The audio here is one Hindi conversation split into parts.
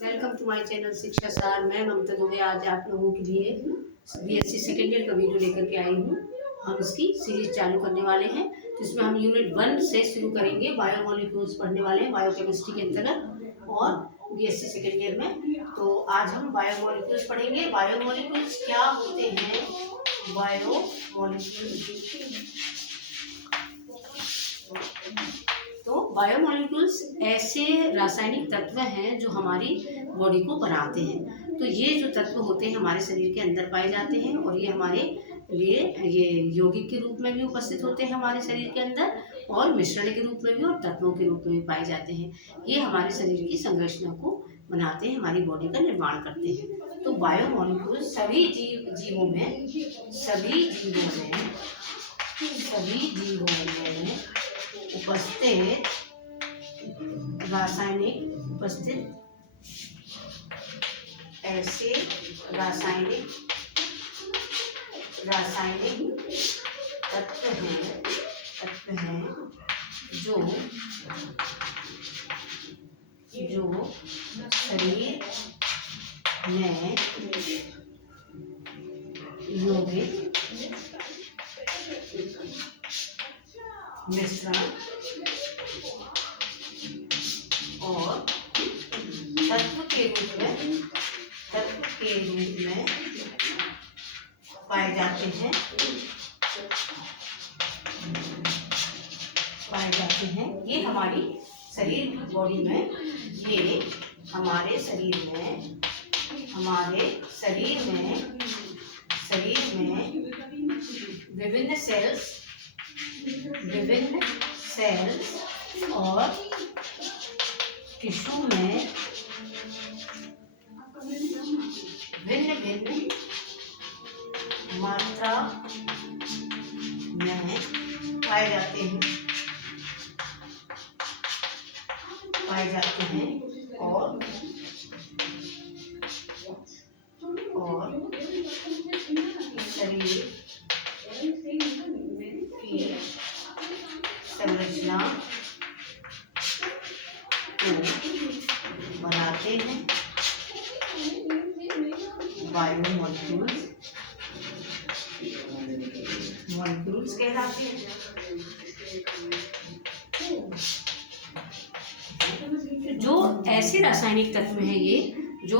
वेलकम टू माय चैनल शिक्षा सार। मैं ममता दुबे आज आप लोगों के लिए बीएससी सेकेंड ईयर का वीडियो लेकर के आई हूँ। हम इसकी सीरीज चालू करने वाले हैं, तो इसमें हम यूनिट 1 से शुरू करेंगे। बायोमोलिक्यूल्स पढ़ने वाले हैं बायोकेमिस्ट्री के अंतर्गत और बीएससी सेकेंड ईयर में। तो आज हम बायोमोलिक्यूल्स पढ़ेंगे। बायोमोलिक्यूल्स क्या होते हैं? बायोमोलिक्यूल्स ऐसे रासायनिक तत्व हैं जो हमारी बॉडी को बनाते हैं। तो ये जो तत्व होते हैं हमारे शरीर के अंदर पाए जाते हैं और ये हमारे लिए ये यौगिक के रूप में भी उपस्थित होते हैं हमारे शरीर के अंदर, और मिश्रण के रूप में भी और तत्वों के रूप में भी पाए जाते हैं। ये हमारे शरीर की संरचना को बनाते हैं, हमारी बॉडी का निर्माण करते हैं। तो बायोमोलिक्यूल सभी जीवों में उपस्थित ऐसे रासायनिक तत्व हैं जो शरीर में यौगिक मिश्रण और तत्व के रूप में पाए जाते हैं। ये हमारी शरीर बॉडी में, ये हमारे शरीर में विभिन्न सेल्स और टिश्यू में भिन्न मात्रा में पाए जाते हैं और शरीर की संरचना को बनाते हैं। बायोमोलिक्यूल्स कहलाते हैं। जो ऐसे रासायनिक तत्व हैं ये जो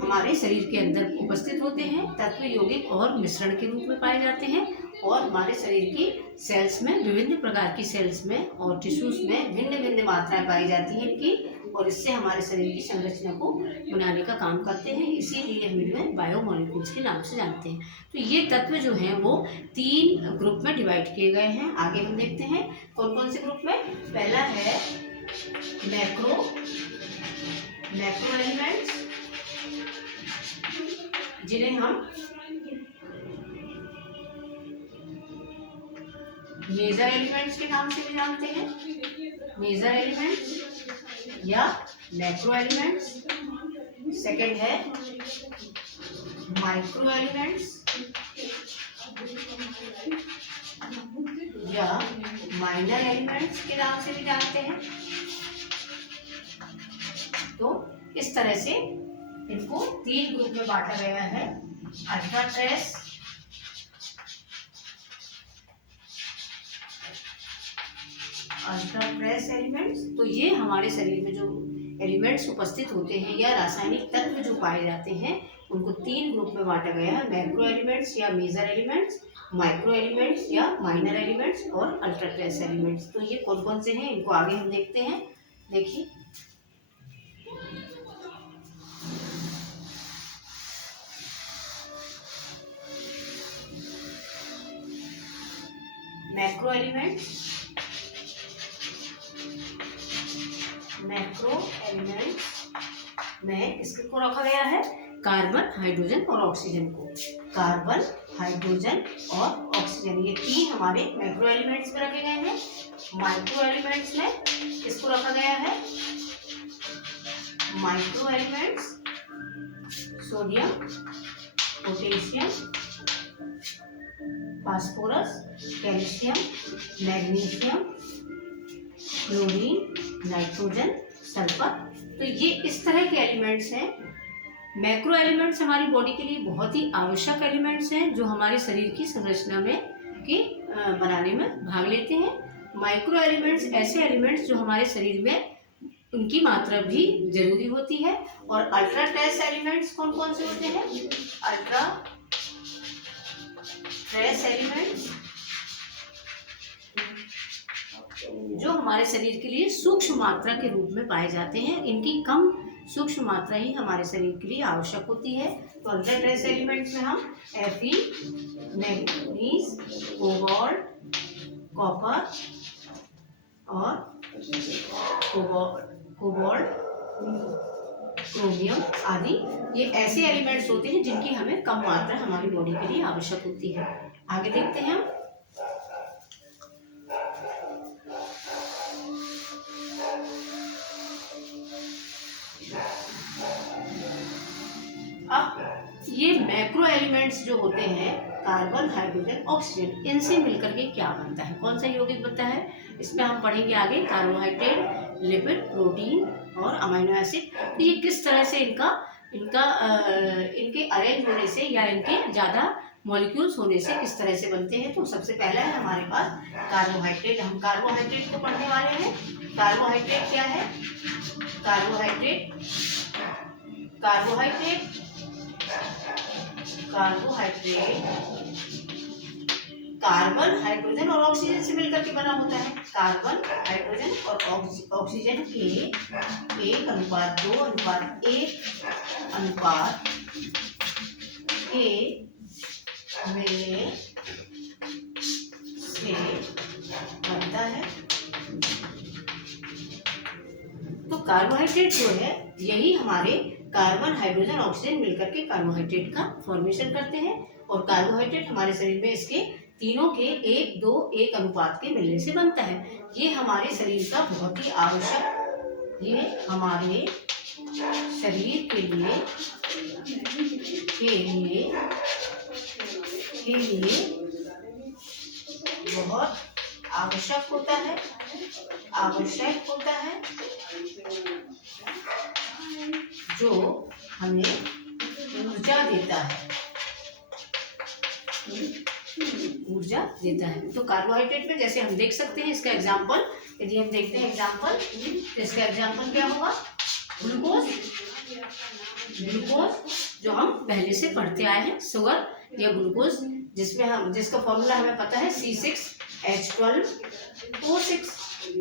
हमारे शरीर के अंदर उपस्थित होते हैं, तत्व यौगिक और मिश्रण के रूप में पाए जाते हैं, और हमारे शरीर की सेल्स में विभिन्न प्रकार की सेल्स में और टिश्यूज में भिन्न मात्राएं पाई जाती हैं इनकी, और इससे हमारे शरीर की संरचना को बनाने का काम करते हैं। इसीलिए हम इन्हें बायोमोलिक्यूल्स के नाम से जानते हैं। तो ये तत्व जो हैं वो 3 ग्रुप में डिवाइड किए गए हैं। आगे हम देखते हैं कौन कौन से ग्रुप में। पहला है मैक्रो एलिमेंट्स, जिन्हें हम मेजर एलिमेंट्स के नाम से भी जानते हैं। मेजर एलिमेंट्स या मैक्रो एलिमेंट्स। सेकंड है माइक्रो एलिमेंट्स या माइनर एलिमेंट्स के नाम से भी जानते हैं। तो इस तरह से इनको 3 ग्रुप में बांटा गया है। Ultra trace elements. तो ये हमारे शरीर में जो एलिमेंट्स उपस्थित होते हैं या रासायनिक तत्व जो पाए जाते हैं उनको 3 ग्रुप में बांटा गया है। मैक्रो एलिमेंट्स या मेजर एलिमेंट्स, माइक्रो एलिमेंट्स या माइनर एलिमेंट्स, और अल्ट्रा ट्रेस एलिमेंट्स। तो ये कौन कौन से हैं इनको आगे हम देखते हैं। देखिए, मैक्रो एलिमेंट्स में किसको रखा गया है? कार्बन, हाइड्रोजन और ऑक्सीजन को। कार्बन, हाइड्रोजन और ऑक्सीजन, ये 3 हमारे मैक्रो एलिमेंट्स में रखे गए हैं। माइक्रो एलिमेंट्स में किसको रखा गया है? Micro elements sodium, potassium, phosphorus, calcium, magnesium, chlorine, nitrogen, sulphur तो ये इस तरह के एलिमेंट्स हैं। मैक्रो एलिमेंट्स हमारी बॉडी के लिए बहुत ही आवश्यक एलिमेंट्स हैं जो हमारे शरीर की संरचना में के बनाने में भाग लेते हैं। माइक्रो एलिमेंट्स ऐसे एलिमेंट्स जो हमारे शरीर में उनकी मात्रा भी जरूरी होती है। और अल्ट्रा ट्रेस एलिमेंट्स कौन कौन से होते हैं? अल्ट्रा ट्रेस एलिमेंट्स जो हमारे शरीर के लिए सूक्ष्म मात्रा के रूप में पाए जाते हैं। इनकी कम सूक्ष्म मात्रा ही हमारे शरीर के लिए आवश्यक होती है। तो अल्ट्रा ट्रेस एलिमेंट्स में हम Fe, मैग्नीज, कोबाल्ट, कॉपर और कोबाल्ट, क्रोमियम आदि ये ऐसे एलिमेंट्स होते हैं जिनकी हमें कम मात्रा हमारी बॉडी के लिए आवश्यक होती है। आगे देखते हैं हम। अब ये मैक्रो एलिमेंट्स जो होते हैं कार्बन, हाइड्रोजन, ऑक्सीजन, इनसे मिलकर के क्या बनता है, कौन सा यौगिक बनता है, इसमें हम पढ़ेंगे आगे। कार्बोहाइड्रेट, लिपिड, प्रोटीन और अमीनो एसिड। तो ये किस तरह से इनके अरेंज होने से या इनके ज़्यादा मॉलिक्यूल्स होने से किस तरह से बनते हैं। तो सबसे पहला है हमारे पास कार्बोहाइड्रेट। हम कार्बोहाइड्रेट को पढ़ने वाले हैं। कार्बोहाइड्रेट क्या है? कार्बोहाइड्रेट कार्बन, हाइड्रोजन और ऑक्सीजन से मिलकर के बना होता है। कार्बन, हाइड्रोजन और ऑक्सीजन के 1:2:1:1 मिलने से बनता है। तो कार्बोहाइड्रेट जो है यही हमारे कार्बन, हाइड्रोजन, ऑक्सीजन मिलकर के कार्बोहाइड्रेट का फॉर्मेशन करते हैं। और कार्बोहाइड्रेट हमारे शरीर में इसके तीनों के 1:2:1 अनुपात के मिलने से बनता है। ये हमारे शरीर का बहुत ही आवश्यक, ये हमारे शरीर के लिए बहुत आवश्यक होता है, जो हमें ऊर्जा देता है। तो कार्बोहाइड्रेट में जैसे हम देख सकते हैं इसका एग्जाम्पल, यदि हम देखते हैं एग्जाम्पल, तो इसका एग्जाम्पल क्या होगा? ग्लूकोज जो हम पहले से पढ़ते आए हैं। शुगर या ग्लूकोज जिसका फॉर्मूला हमें पता है C6H12O6,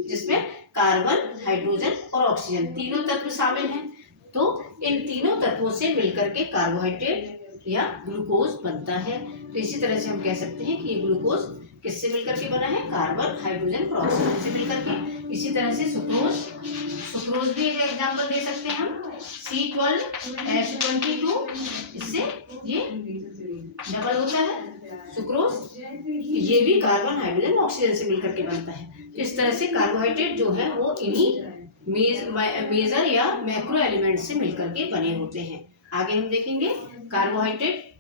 जिसमें कार्बन, हाइड्रोजन और ऑक्सीजन तीनों तत्व शामिल हैं। तो इन तीनों तत्वों से मिलकर के कार्बोहाइड्रेट या ग्लूकोज बनता है। तो इसी तरह से हम कह सकते हैं कि ये ग्लूकोज किससे मिलकर के बना है? कार्बन, हाइड्रोजन और ऑक्सीजन से मिलकर के। इसी तरह से सुक्रोज भी एक एग्जाम्पल दे सकते हैं हम, C12H22, इससे ये डबल होता है सुक्रोज। ये भी कार्बन, हाइड्रोजन, ऑक्सीजन से मिलकर के बनता है। तो इस तरह से कार्बोहाइड्रेट जो है वो इन्हीं मेजर या मैक्रो एलिमेंट से मिलकर के बने होते हैं। आगे हम देखेंगे कार्बोहाइड्रेट।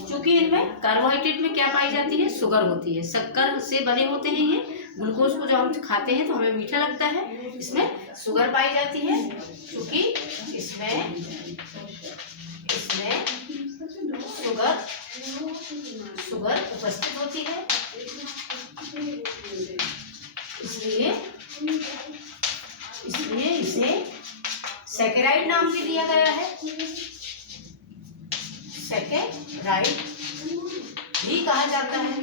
चूंकि इनमें कार्बोहाइड्रेट में क्या पाई जाती है? शुगर होती है, शक्कर से बने होते हैं ये। ग्लूकोज को जब हम खाते हैं तो हमें मीठा लगता है, इसमें शुगर पाई जाती है। क्योंकि इसमें शुगर उपस्थित होती है, इसलिए इसे सैकेराइड नाम भी दिया गया है। सैकेराइड भी कहा जाता है।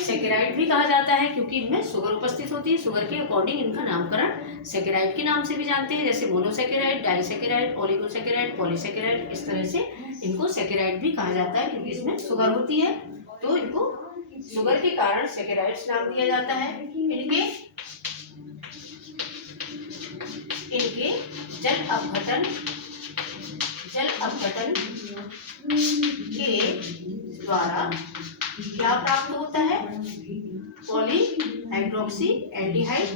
सैकेराइड भी कहा जाता है क्योंकि इनमें शुगर उपस्थित होती है। शुगर के अकॉर्डिंग इनका नामकरण सैकेराइड के नाम से भी जानते हैं, जैसे मोनोसैकेराइड, डाइसैकेराइड, ओलिगोसैकेराइड, पॉलीसैकेराइड। इस तरह से इनको सैकेराइड भी कहा जाता है क्योंकि इसमें शुगर होती है, तो इनको शुगर के कारण सैकेराइड्स नाम दिया जाता है। इनके जल अपघटन के द्वारा क्या प्राप्त होता है? पॉलीहाइड्रोक्सी एल्डिहाइड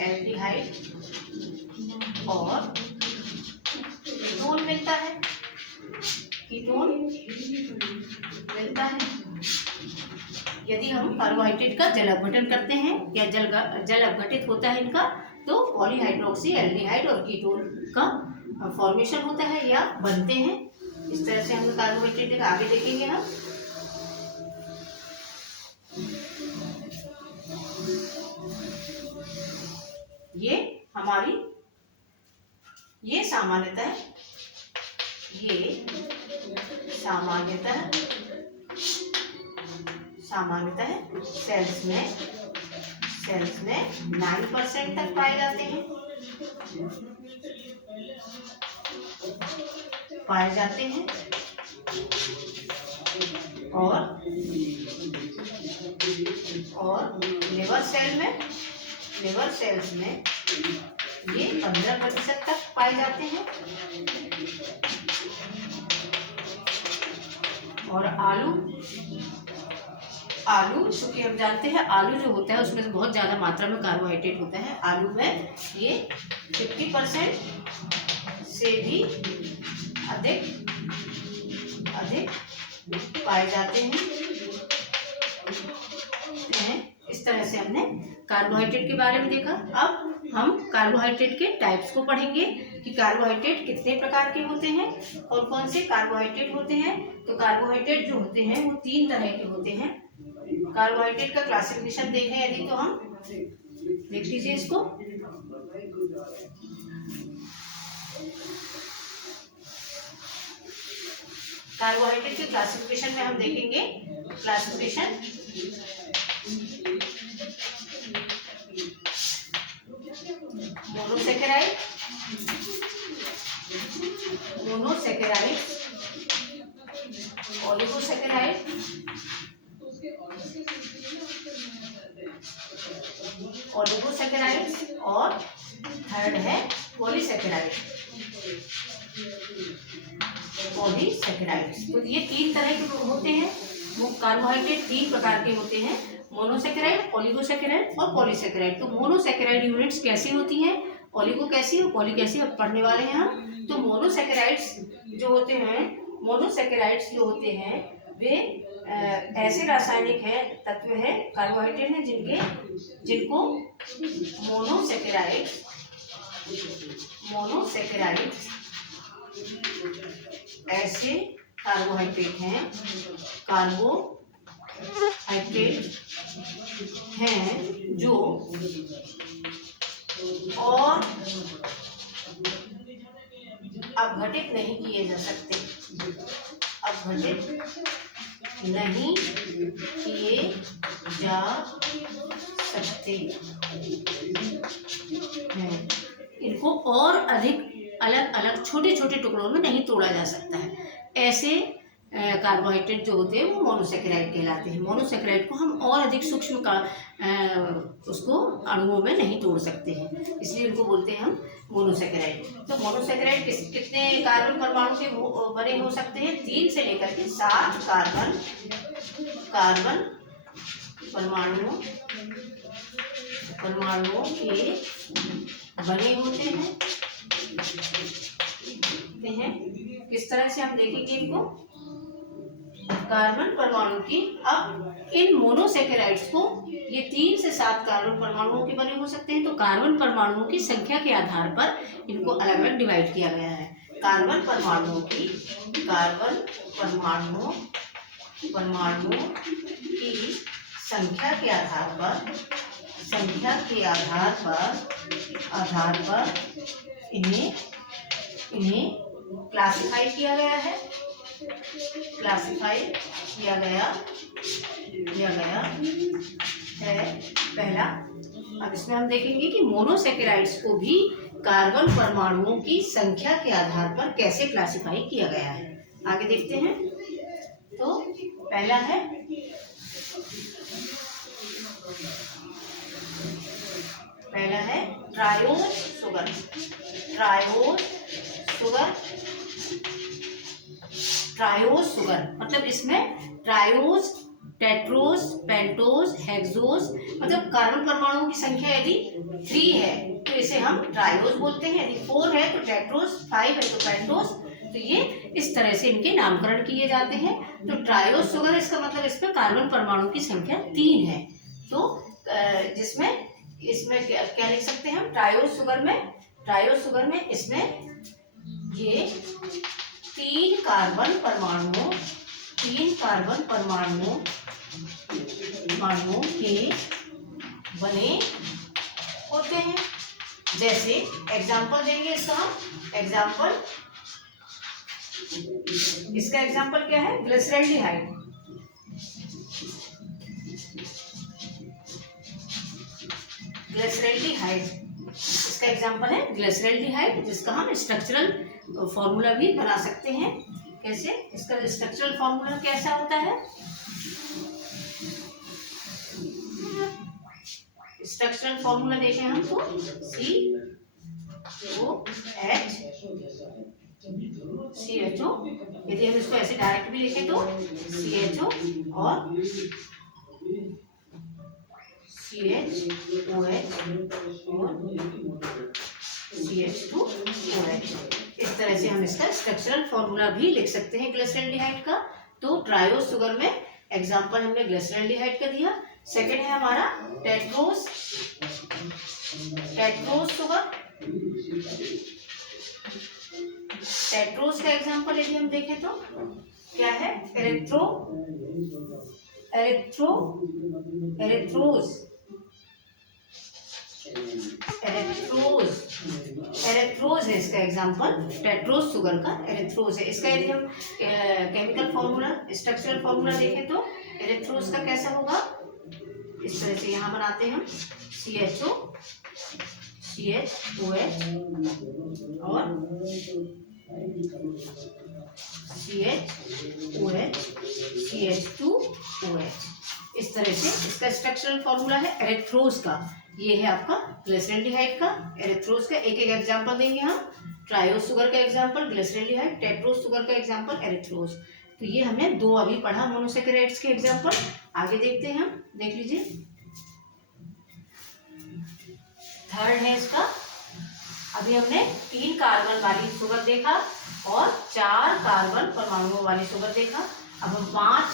एल्डिहाइड और कीटोन मिलता है, कीटोन मिलता है। यदि हम कार्बोहाइड्रेट का जल अपघटन करते हैं या जल अपघटित होता है इनका, तो पॉलीहाइड्रोक्सी एल्डिहाइड और कीटोन का फॉर्मेशन होता है या बनते हैं। इस तरह से हम कार्बोहाइड्रेट आगे देखेंगे हम। ये हमारी ये सामान्यतः सेल्स में 9% तक पाए जाते हैं, और लिवर सेल्स में ये 15% तक पाए जाते हैं। और आलू चूंकि हम जानते हैं आलू जो होता है उसमें बहुत ज़्यादा मात्रा में कार्बोहाइड्रेट होता है। आलू में ये 50% से भी अधिक पाए जाते हैं। इस तरह से हमने कार्बोहाइड्रेट के बारे में देखा। अब हम कार्बोहाइड्रेट के टाइप्स को पढ़ेंगे कि कार्बोहाइड्रेट कितने प्रकार के होते हैं और कौन से कार्बोहाइड्रेट होते हैं। तो कार्बोहाइड्रेट जो होते हैं वो 3 तरह के होते हैं। कार्बोहाइड्रेट का क्लासिफिकेशन देखें यदि, तो हम देख लीजिए इसको। कार्बोहाइड्रेट के क्लासिफिकेशन में हम देखेंगे क्लासिफिकेशन मोनोसेकेराइड, ओलिगोसेकेराइड और थर्ड है पॉलीसेकेराइड। तो ये 3 तरह के होते हैं। वो कार्बोहाइड्रेट 3 प्रकार के होते हैं, मोनोसेकेराइड, ओलिगोसेकेराइड और पॉलीसेकेराइड। तो मोनोसेकेराइड यूनिट्स कैसी होती हैं, ओलिगो कैसी और पॉली कैसी, अब पढ़ने वाले हैं हम। तो मोनोसेकेराइड्स जो होते हैं वे ऐसे रासायनिक तत्व हैं, कार्बोहाइड्रेट हैं जिनको मोनोसेकेराइड ऐसे कार्बोहाइड्रेट हैं जो और अपघटित नहीं किए जा सकते, हैं। इनको और अधिक अलग अलग छोटे छोटे टुकड़ों में नहीं तोड़ा जा सकता है। ऐसे कार्बोहाइड्रेट जो होते हैं वो मोनोसेकेराइड कहलाते हैं। मोनोसेकेराइड को हम और अधिक सूक्ष्म उसको अणुओं में नहीं तोड़ सकते हैं, इसलिए इनको बोलते हैं हम मोनोसेकेराइड। तो मोनोसेकेराइड कितने कार्बन परमाणु के बने हो सकते हैं? 3 से लेकर के 7 कार्बन परमाणुओं के बने होते हैं। किस तरह से हम देखेंगे इनको, कार्बन परमाणु की। अब इन मोनोसेकेराइड्स को ये 3 से 7 कार्बन परमाणुओं के बने हो सकते हैं। तो कार्बन परमाणुओं की संख्या के आधार पर इनको अलग अलग डिवाइड किया गया है। कार्बन परमाणुओं की संख्या के आधार पर इन्हें क्लासिफाई किया गया है। पहला, अब इसमें हम देखेंगे कि मोनोसेकेराइड्स को भी कार्बन परमाणुओं की संख्या के आधार पर कैसे क्लासिफाई किया गया है। आगे देखते हैं। तो पहला है ट्रायोज सुगर। मतलब इसमें ट्रायोज टेट्रोस, पेंटोस, हेक्सोस, मतलब कार्बन परमाणुओं की संख्या यदि 3 है तो इसे हम ट्रायोस बोलते हैं, यदि 4 है तो टेट्रोस, 5 है तो पेंटोस। तो ये इस तरह से इनके नामकरण किए जाते हैं। तो ट्रायोस शुगर इसका मतलब इसमें कार्बन परमाणु की संख्या 3 है। तो जिसमें इसमें क्या लिख सकते हैं हम, ट्रायोस शुगर में इसमें ये 3 कार्बन परमाणुओं के बने होते हैं। जैसे एग्जाम्पल देंगे इसका हम, इसका एग्जाम्पल क्या है, ग्लिसरैल्डिहाइड। इसका एग्जाम्पल है ग्लिसरैल्डिहाइड, जिसका हम स्ट्रक्चरल फॉर्मूला भी बना सकते हैं। कैसे, इसका स्ट्रक्चरल फॉर्मूला कैसा होता है, स्ट्रक्चरल फॉर्मूला देखें हम तो CHO, यदि हम इसको ऐसे डायरेक्ट भी लिखें तो CHO और CHOH और CH2OH, इस तरह से हम इसका स्ट्रक्चरल फॉर्मूला भी लिख सकते हैं ग्लिसरैल्डिहाइड का। तो ट्रायोस शुगर में एग्जांपल हमने ग्लिसरैल्डिहाइड का दिया। सेकंड है हमारा टेट्रोस शुगर। टेट्रोस का एग्जांपल यदि हम देखें तो क्या है, एरेथ्रोज है इसका एग्जांपल, टेट्रोस शुगर का एरेथ्रोज है। इसका यदि हम केमिकल फॉर्मूला, स्ट्रक्चरल फॉर्मूला देखें तो एरेथ्रोज का कैसा होगा, इस तरह से यहाँ बनाते हैं हम CHO, CHOH और CHOH, CH2OH, इस तरह से इसका स्ट्रक्चरल फॉर्मूला है एरेथ्रोज का। ये है आपका ग्लिसरैल्डिहाइड का, एरेथ्रोज का। एक एक एग्जांपल देंगे हम, ट्रायोस शुगर का एग्जांपल ग्लिसरैल्डिहाइड, टेट्रोस शुगर का एग्जांपल एरेथ्रोज। तो ये हमने 2 अभी पढ़ा मोनोसैकेराइड्स के एग्जांपल। आगे देखते हैं हम, देख लीजिए। थर्ड है इसका, अभी हमने 3 कार्बन वाली शुगर देखा और 4 कार्बन परमाणुओं वाली शुगर देखा। अब हम 5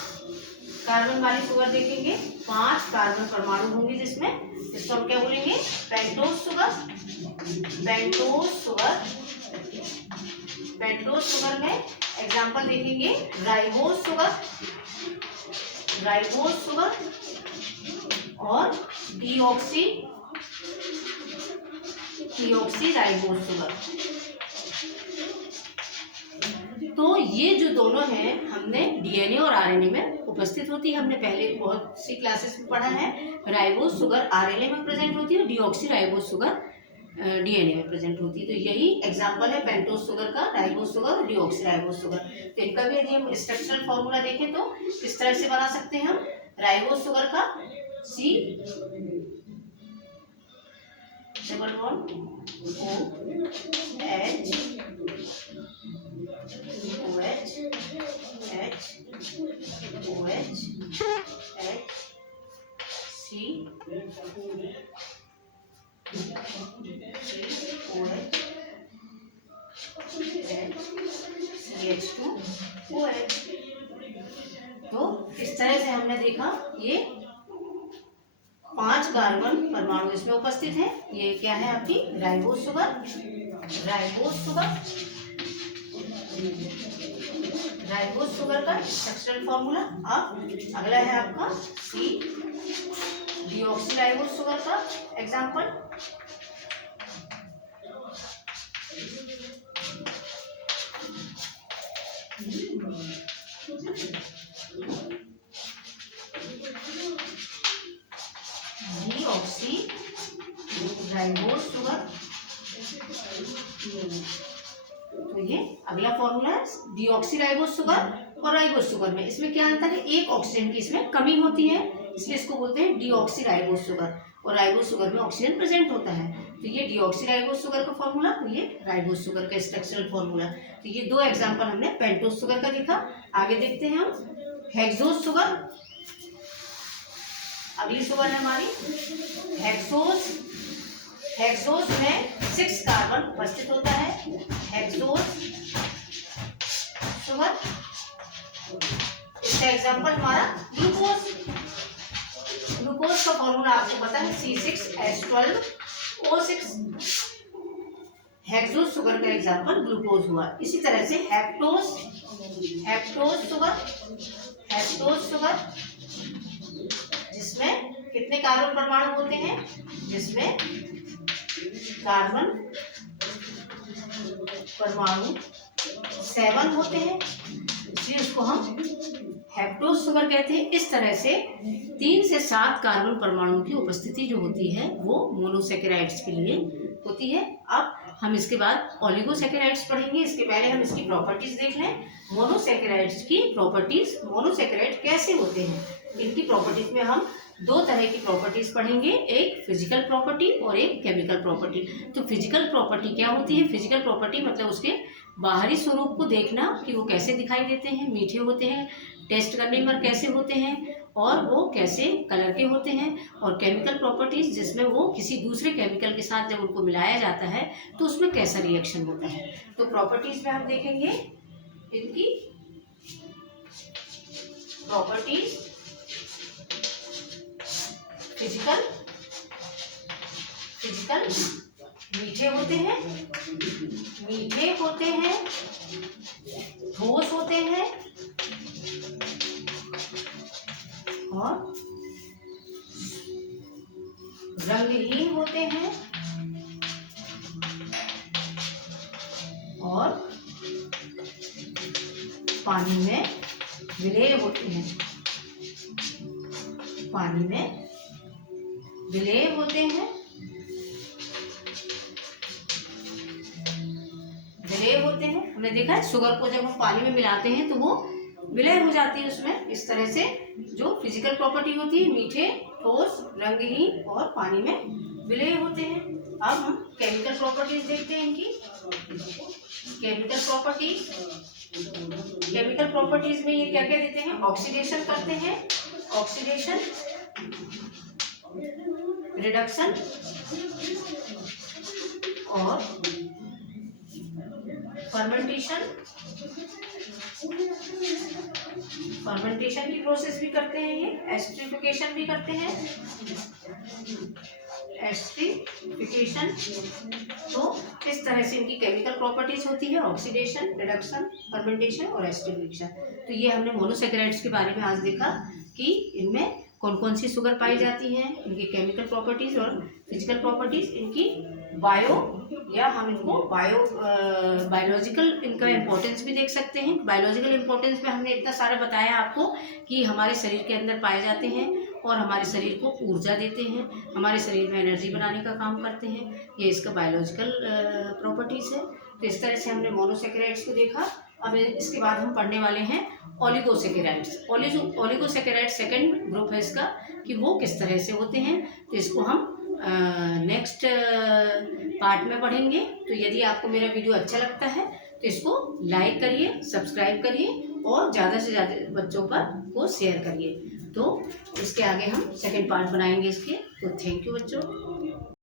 कार्बन वाली शुगर देखेंगे। 5 कार्बन परमाणु होंगे जिसमें, इसको हम क्या बोलेंगे, पेंटोस शुगर में एग्जांपल देखेंगे राइबोस शुगर और डीऑक्सी राइबोस शुगर। तो ये जो दोनों हैं हमने DNA और RNA में उपस्थित होती है। हमने पहले बहुत सी क्लासेस में पढ़ा है, राइबोस शुगर RNA में प्रेजेंट होती है और डीऑक्सी राइबोस शुगर DNA में प्रेजेंट होती है। तो यही एग्जांपल है पेंटोस शुगर का, राइबोस शुगर और डीऑक्सी राइबोस शुगर। तो इनका भी यदि हम स्ट्रक्चरल फॉर्मूला देखें तो किस तरह से बना सकते हैं हम, राइबोस शुगर का CH2OH। तो इस तरह से हमने देखा ये 5 कार्बन परमाणु इसमें उपस्थित है। ये क्या है आपकी राइबोस शुगर का स्ट्रक्चरल फॉर्मूला। अब अगला है आपका डीऑक्सी राइबोस शुगर का एग्जांपल। डीऑक्सी राइबोस शुगर, तो ये अगला फॉर्मूला है डीऑक्सी राइबोस शुगर और राइबोस शुगर में इसमें क्या अंतर है, एक ऑक्सीजन की इसमें कमी होती है, इसलिए इसको बोलते हैं डीऑक्सी राइबोस शुगर। और राइबोस शुगर में ऑक्सीजन प्रेजेंट होता है। तो ये डीऑक्सी राइबोस शुगर का फॉर्मूला, तो ये राइबोस शुगर का स्ट्रक्चरल फॉर्मूला। तो ये 2 एग्जांपल हमने पेंटोस शुगर का देखा। आगे देखते हैं हम हेक्सोस शुगर। अगली शुगर है हमारी हेक्सोस। हेक्सोस में 6 कार्बन उपस्थित होता है, हेक्सोस शुगर। इसका एग्जाम्पल हमारा ग्लूकोज। ग्लूकोज का फॉर्मूला आपको पता है C6H12O6। हेक्सोस शुगर का एग्जाम्पल ग्लूकोज हुआ। इसी तरह से हेप्टोस, हेप्टोस शुगर, हेप्टोस शुगर जिसमें कितने कार्बन परमाणु होते हैं, जिसमें कार्बन परमाणु 7 होते हैं, इसलिए उसको हम हेप्टोस शुगर कहते हैं। इस तरह से 3 से 7 कार्बन परमाणु की उपस्थिति जो होती है वो मोनोसेकेराइड्स के लिए होती है। अब हम इसके बाद ओलिगोसेकेराइड्स पढ़ेंगे। इसके पहले हम इसकी प्रॉपर्टीज देख लें। मोनोसेकेराइड्स की प्रॉपर्टीज, मोनोसेकेराइड कैसे होते हैं, इनकी प्रॉपर्टीज में हम 2 तरह की प्रॉपर्टीज पढ़ेंगे, एक फिजिकल प्रॉपर्टी और एक केमिकल प्रॉपर्टी। तो फिजिकल प्रॉपर्टी क्या होती है? फिजिकल प्रॉपर्टी मतलब उसके बाहरी स्वरूप को देखना कि वो कैसे दिखाई देते हैं, मीठे होते हैं, टेस्ट करने पर कैसे होते हैं और वो कैसे कलर के होते हैं। और केमिकल प्रॉपर्टीज जिसमें वो किसी दूसरे केमिकल के साथ जब उनको मिलाया जाता है तो उसमें कैसा रिएक्शन होता है। तो प्रॉपर्टीज में हम देखेंगे इनकी प्रॉपर्टीज। फिजिकल, फिजिकल मीठे होते हैं, मीठे होते हैं, ठोस होते हैं और रंगहीन होते हैं और पानी में विलेय होते हैं, पानी में विलेय होते हैं, विलेय होते हैं। हमने देखा है शुगर को जब हम पानी में मिलाते हैं तो वो विलय हो जाती है उसमें। इस तरह से जो फिजिकल प्रॉपर्टी होती है, मीठे, ठोस, रंगहीन और पानी में विलय होते हैं। अब हम केमिकल प्रॉपर्टीज देखते हैं इनकी। केमिकल प्रॉपर्टीज, केमिकल प्रॉपर्टीज में ये क्या क्या देते हैं? ऑक्सीडेशन करते हैं, ऑक्सीडेशन, रिडक्शन और फर्मेंटेशन। फर्मेंटेशन की प्रोसेस भी करते हैं ये, एस्ट्रिफिकेशन भी करते हैं, एस्ट्रिफिकेशन। तो इस तरह से इनकी केमिकल प्रॉपर्टीज होती है, ऑक्सीडेशन, रिडक्शन, फर्मेंटेशन और एस्ट्रिफिकेशन। तो ये हमने मोनोसेकेराइड्स के बारे में आज देखा कि इनमें कौन कौन सी शुगर पाई जाती हैं, इनकी केमिकल प्रॉपर्टीज और फिजिकल प्रॉपर्टीज, इनकी बायो या हम इनको बायोलॉजिकल इनका इम्पोर्टेंस भी देख सकते हैं। बायोलॉजिकल इम्पोर्टेंस में हमने इतना सारा बताया आपको कि हमारे शरीर के अंदर पाए जाते हैं और हमारे शरीर को ऊर्जा देते हैं, हमारे शरीर में एनर्जी बनाने का काम करते हैं। ये इसका बायोलॉजिकल प्रॉपर्टीज़ है। तो इस तरह से हमने मोनोसेकेराइड्स को देखा। अब इसके बाद हम पढ़ने वाले हैं ओलिगोसेकेराइड्स। ओलिगोसेकेराइड सेकंड ग्रुप है इसका कि वो किस तरह से होते हैं। तो इसको हम नेक्स्ट पार्ट में पढ़ेंगे। तो यदि आपको मेरा वीडियो अच्छा लगता है तो इसको लाइक करिए, सब्सक्राइब करिए और ज़्यादा से ज़्यादा बच्चों पर को शेयर करिए। तो इसके आगे हम सेकंड पार्ट बनाएंगे इसके। तो थैंक यू बच्चों।